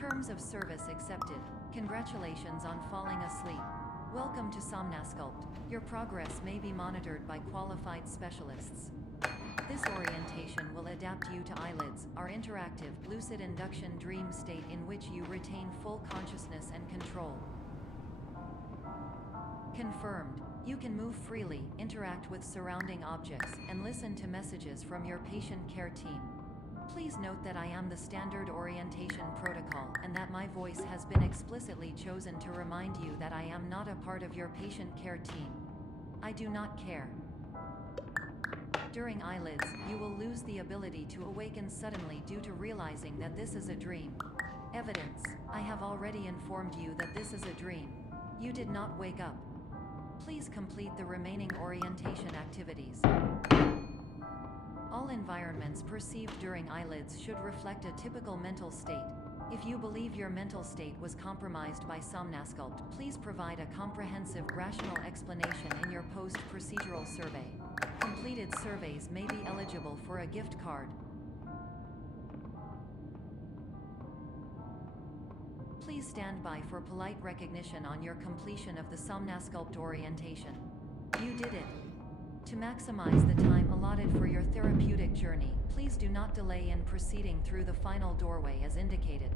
Terms of service accepted. Congratulations on falling asleep. Welcome to Somnasculpt. Your progress may be monitored by qualified specialists. This orientation will adapt you to eyelids, our interactive, lucid induction dream state in which you retain full consciousness and control. Confirmed. You can move freely, interact with surrounding objects, and listen to messages from your patient care team. Please note that I am the standard orientation protocol, and that my voice has been explicitly chosen to remind you that I am not a part of your patient care team. I do not care. During eyelids, you will lose the ability to awaken suddenly due to realizing that this is a dream. Evidence. I have already informed you that this is a dream. You did not wake up. Please complete the remaining orientation activities. All environments perceived during eyelids should reflect a typical mental state. If you believe your mental state was compromised by Somnasculpt, please provide a comprehensive, rational explanation in your post-procedural survey. Completed surveys may be eligible for a gift card. Please stand by for polite recognition on your completion of the Somnasculpt orientation. You did it. To maximize the time allotted for your therapeutic journey, please do not delay in proceeding through the final doorway as indicated.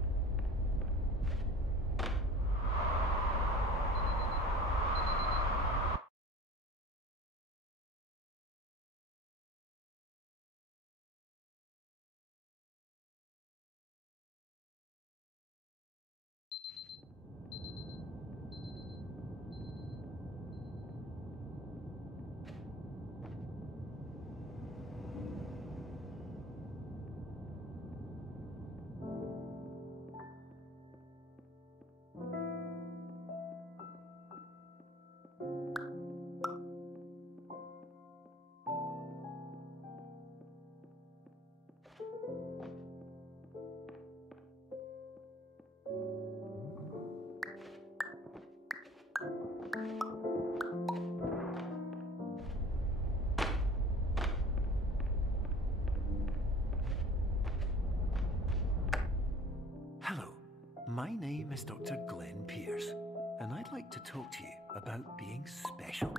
My name is Dr. Glenn Pierce, and I'd like to talk to you about being special.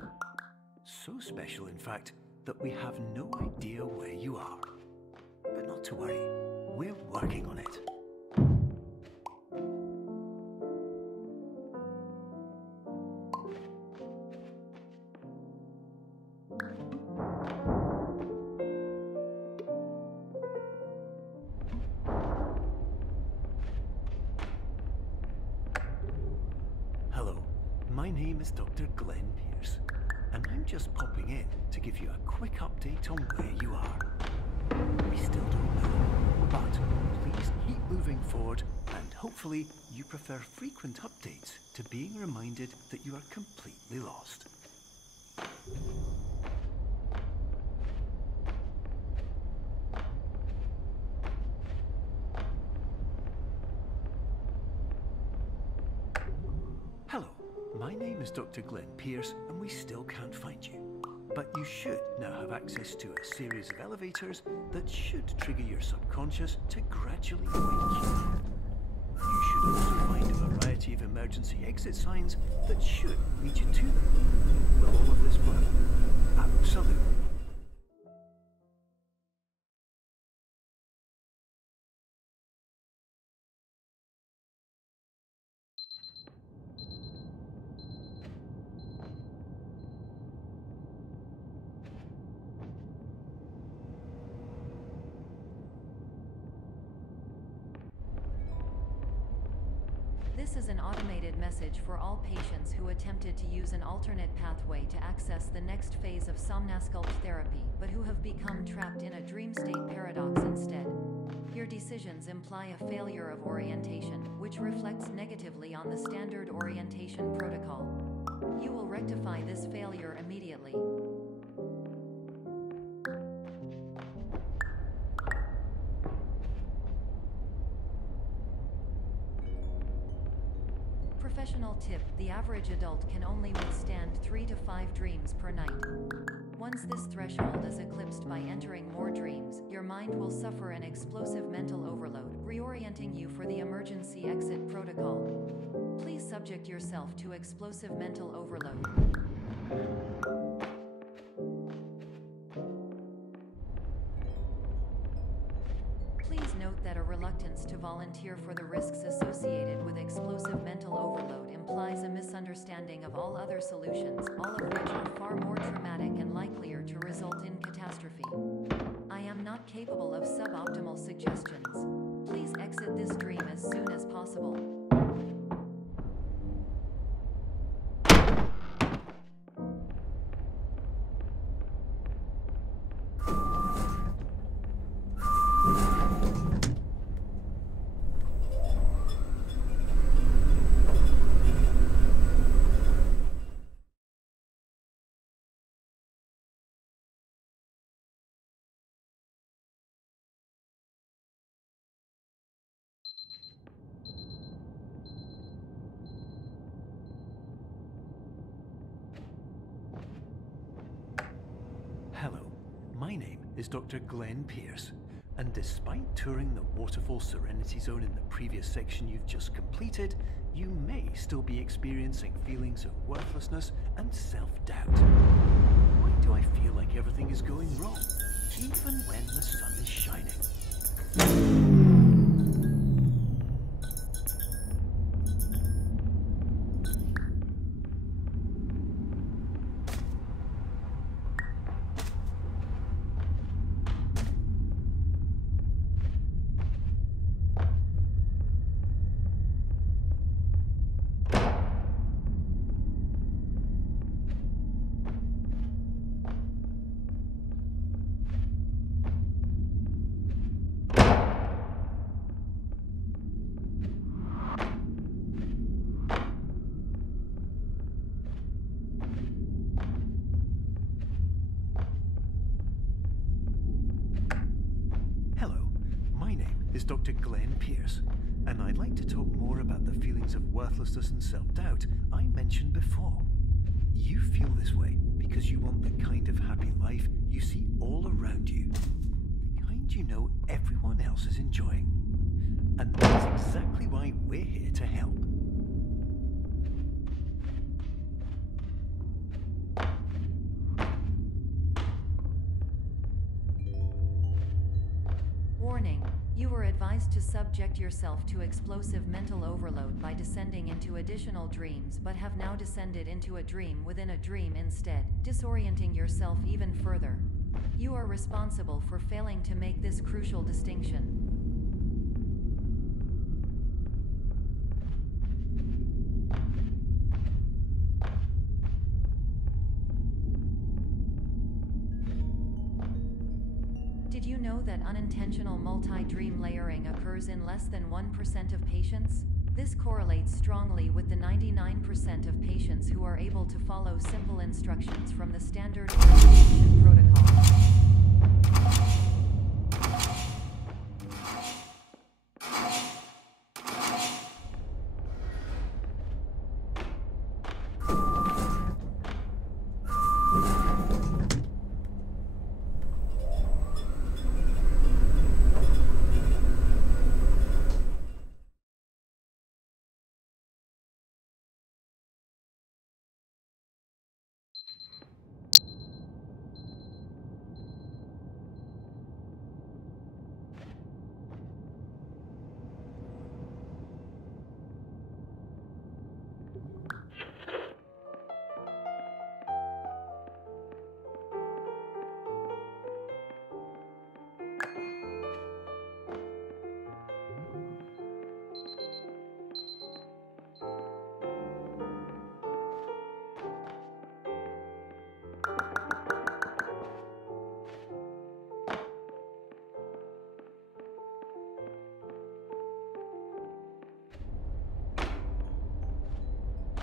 So special, in fact, that we have no idea where you are. But not to worry, we're working on it. My name is Dr. Glenn Pierce, and I'm just popping in to give you a quick update on where you are. We still don't know, but please keep moving forward, and hopefully you prefer frequent updates to being reminded that you are completely lost. Hello. My name is Dr. Glenn Pierce, and we still can't find you. But you should now have access to a series of elevators that should trigger your subconscious to gradually wake you. You should also find a variety of emergency exit signs that should lead you to them. Will all of this work? Absolutely. This is an automated message for all patients who attempted to use an alternate pathway to access the next phase of Somnasculpt therapy, but who have become trapped in a dream state paradox instead. Your decisions imply a failure of orientation, which reflects negatively on the standard orientation protocol. You will rectify this failure immediately. Professional tip: the average adult can only withstand 3 to 5 dreams per night. Once this threshold is eclipsed by entering more dreams, your mind will suffer an explosive mental overload, reorienting you for the emergency exit subject yourself to explosive mental overload. Please note that a reluctance to volunteer for the risks associated with explosive mental overload implies a misunderstanding of all other solutions, all of which are far more traumatic and likelier to result in catastrophe. I am not capable of suboptimal suggestions. Please exit this dream as soon as possible. Hello, my name is Dr. Glenn Pierce, and despite touring the Waterfall Serenity Zone in the previous section you've just completed, you may still be experiencing feelings of worthlessness and self-doubt. Why do I feel like everything is going wrong, even when the sun is shining? Is Dr. Glenn Pierce, and I'd like to talk more about the feelings of worthlessness and self-doubt I mentioned before. You feel this way because you want the kind of happy life you see all around you, the kind you know everyone else is enjoying. And that's exactly why we're here to help. Warning. You were advised to subject yourself to explosive mental overload by descending into additional dreams, but have now descended into a dream within a dream instead, disorienting yourself even further. You are responsible for failing to make this crucial distinction. Did you know that unintentional multi-dream layering occurs in less than 1% of patients? This correlates strongly with the 99% of patients who are able to follow simple instructions from the standard orientation protocol.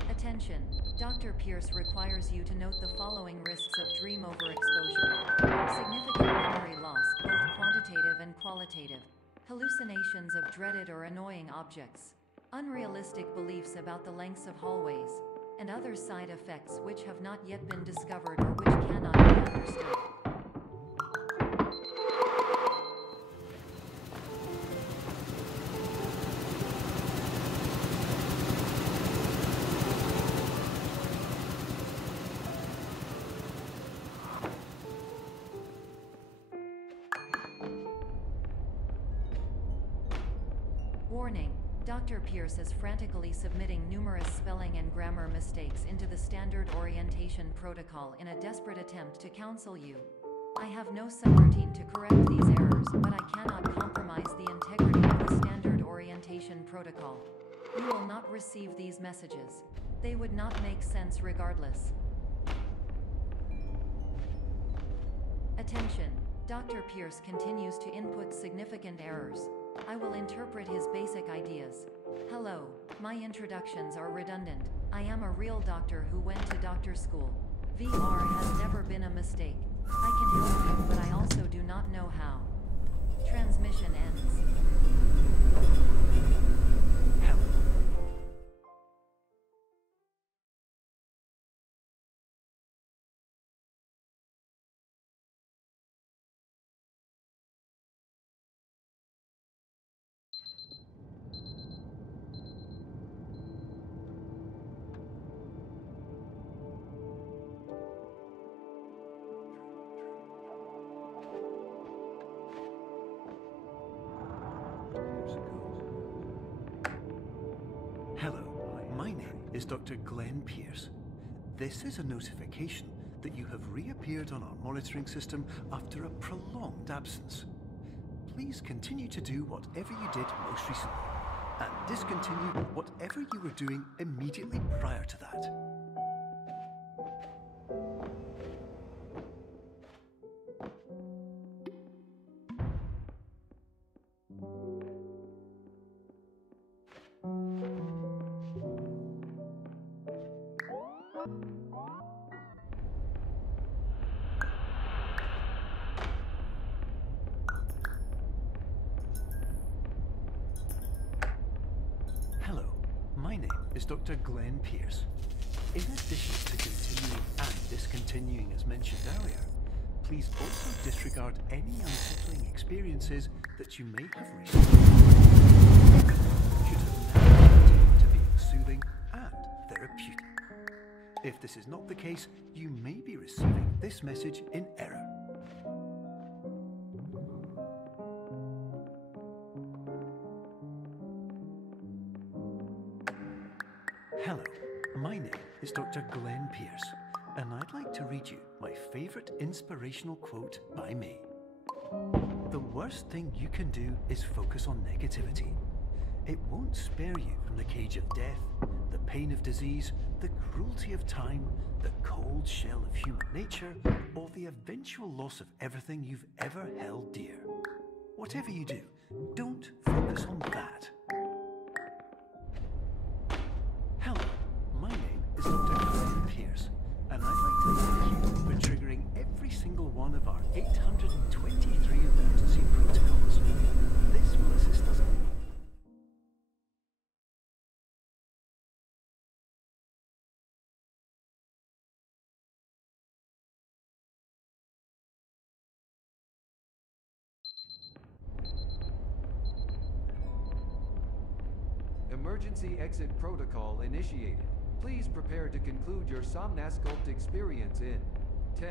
Attention. Dr. Pierce requires you to note the following risks of dream overexposure. Significant memory loss, both quantitative and qualitative. Hallucinations of dreaded or annoying objects. Unrealistic beliefs about the lengths of hallways. And other side effects which have not yet been discovered or which cannot be understood. Warning. Dr. Pierce is frantically submitting numerous spelling and grammar mistakes into the standard orientation protocol in a desperate attempt to counsel you. I have no subroutine to correct these errors, but I cannot compromise the integrity of the standard orientation protocol. You will not receive these messages. They would not make sense regardless. Attention! Dr. Pierce continues to input significant errors. I will interpret his basic ideas. Hello, my introductions are redundant. I am a real doctor who went to doctor school. VR has never been a mistake. I can help you, but I also do not know how. Transmission ends. Hello. Hello, my name is Dr. Glenn Pierce. This is a notification that you have reappeared on our monitoring system after a prolonged absence. Please continue to do whatever you did most recently, and discontinue whatever you were doing immediately prior to that. Hello, my name is Dr. Glenn Pierce. In addition to continuing and discontinuing as mentioned earlier, please also disregard any unsettling experiences that you may have recently should have now taken to being soothing and therapeutic. If this is not the case, you may be receiving this message in error. Hello, my name is Dr. Glenn Pierce, and I'd like to read you my favorite inspirational quote by me. The worst thing you can do is focus on negativity. It won't spare you from the cage of death, the pain of disease, the cruelty of time, the cold shell of human nature, or the eventual loss of everything you've ever held dear. Whatever you do, don't focus on that. Hello, my name is Dr. Glenn Pierce, and I'd like to thank you for triggering every single one of our 823 emergency protocols. This will assist us. Emergency exit protocol initiated. Please prepare to conclude your Somnasculpt experience in 10,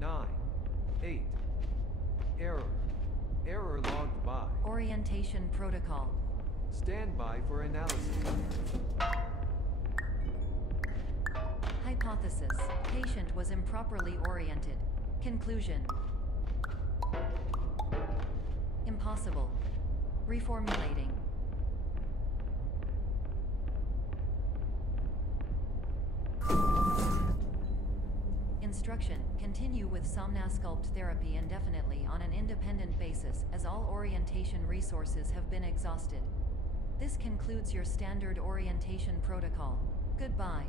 9, 8. Error. Error logged by. Orientation protocol. Stand by for analysis. Hypothesis. Patient was improperly oriented. Conclusion. Impossible. Reformulating. Instruction. Continue with Somnasculpt therapy indefinitely on an independent basis, as all orientation resources have been exhausted. This concludes your standard orientation protocol. Goodbye.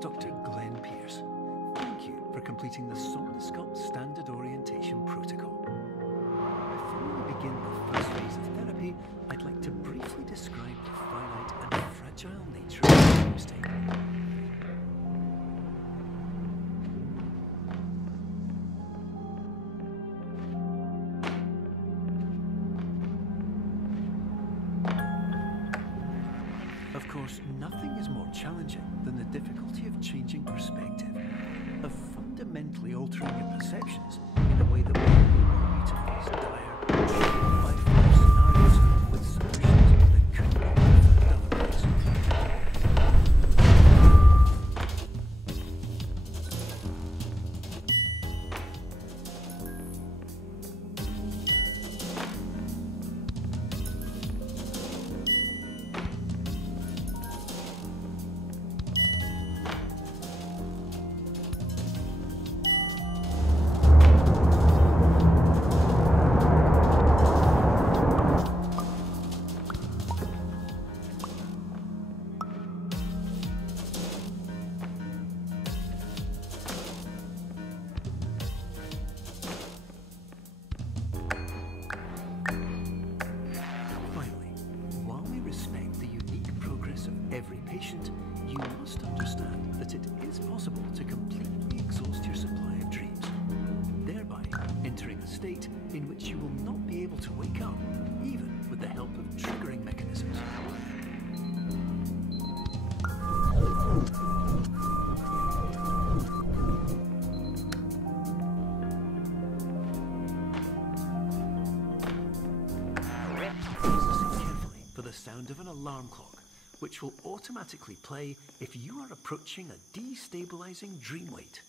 Dr. Glenn Pierce. Thank you for completing the Somnosculpt Standard Orientation Protocol. Before we begin the first phase of therapy, I'd like to briefly describe the finite and fragile nature of the dream state. Of course, nothing is more challenging than the difficulty of changing perspective, of fundamentally altering your perceptions in a way that will enable you to face dire, life-life scenarios with solutions that could not be found otherwise. Every patient, you must understand that it is possible to completely exhaust your supply of dreams, thereby entering a state in which you will not be able to wake up, even with the help of triggering mechanisms. Listen carefully for the sound of an alarm clock, which will automatically play if you are approaching a destabilizing dream weight.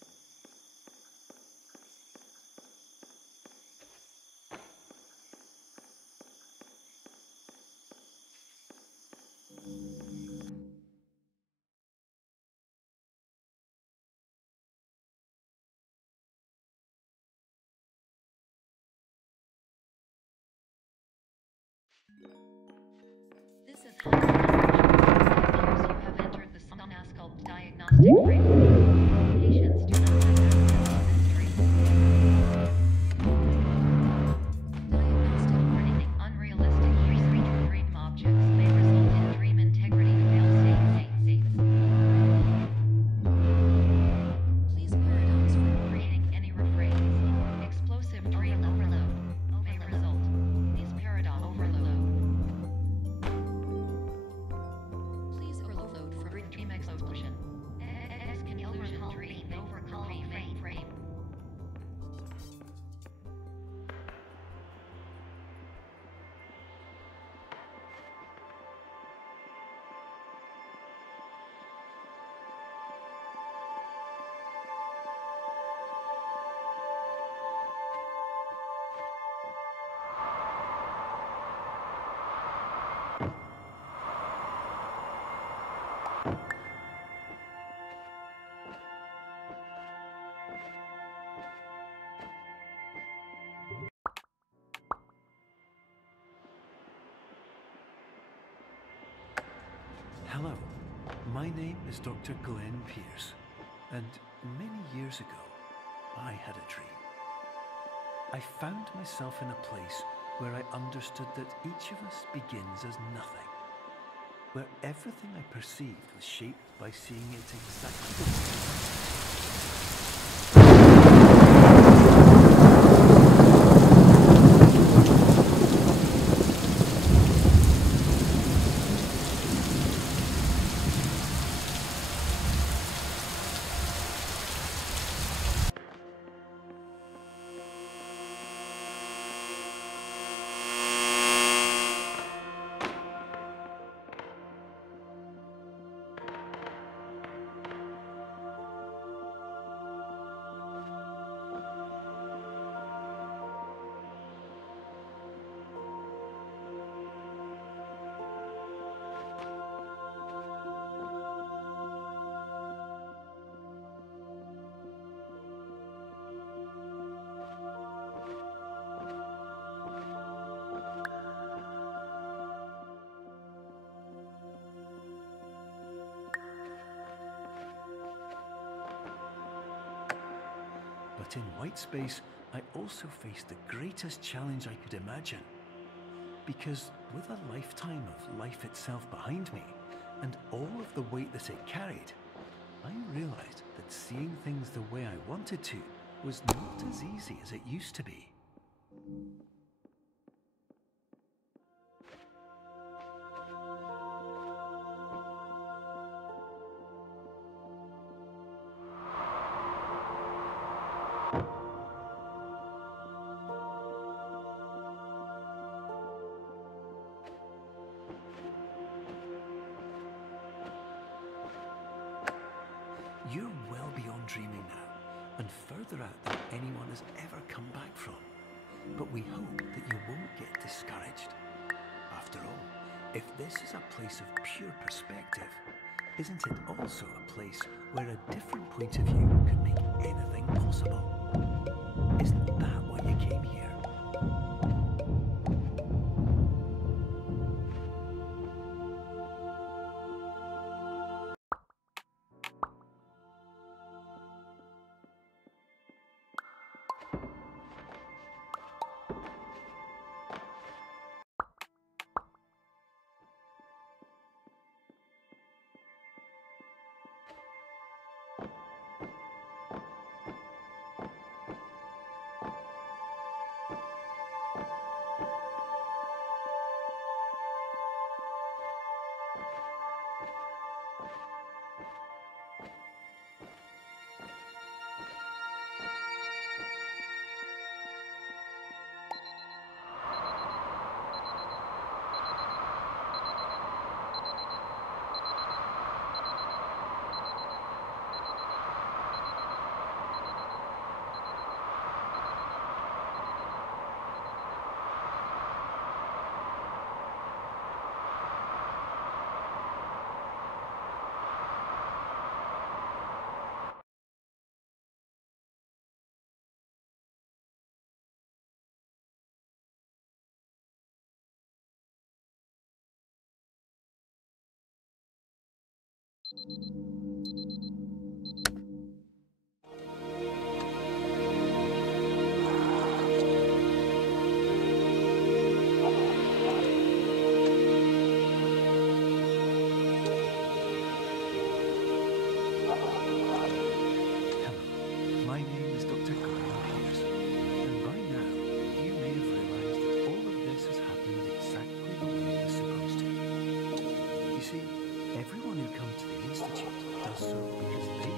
This is how you have entered the Somnosculpt diagnostic framework. Patients do not have access to this dream. Diagnostic warning. Unrealistic dream objects may result in dream integrity fail-safe states. Please paradox from creating any rephrase. Explosive dream overload may result. Please paradox overload. Please overload for dream explosion. Exclusion dream overcall frame. Hello, my name is Dr. Glenn Pierce, and many years ago, I had a dream. I found myself in a place where I understood that each of us begins as nothing, where everything I perceived was shaped by seeing it exactly the way. But in Whitespace, I also faced the greatest challenge I could imagine. Because with a lifetime of life itself behind me, and all of the weight that it carried, I realized that seeing things the way I wanted to was not as easy as it used to be. You're well beyond dreaming now, and further out than anyone has ever come back from. But we hope that you won't get discouraged. After all, if this is a place of pure perspective, isn't it also a place where a different point of view could make anything possible? Isn't that why you came here? Everyone who comes to the Institute does so because they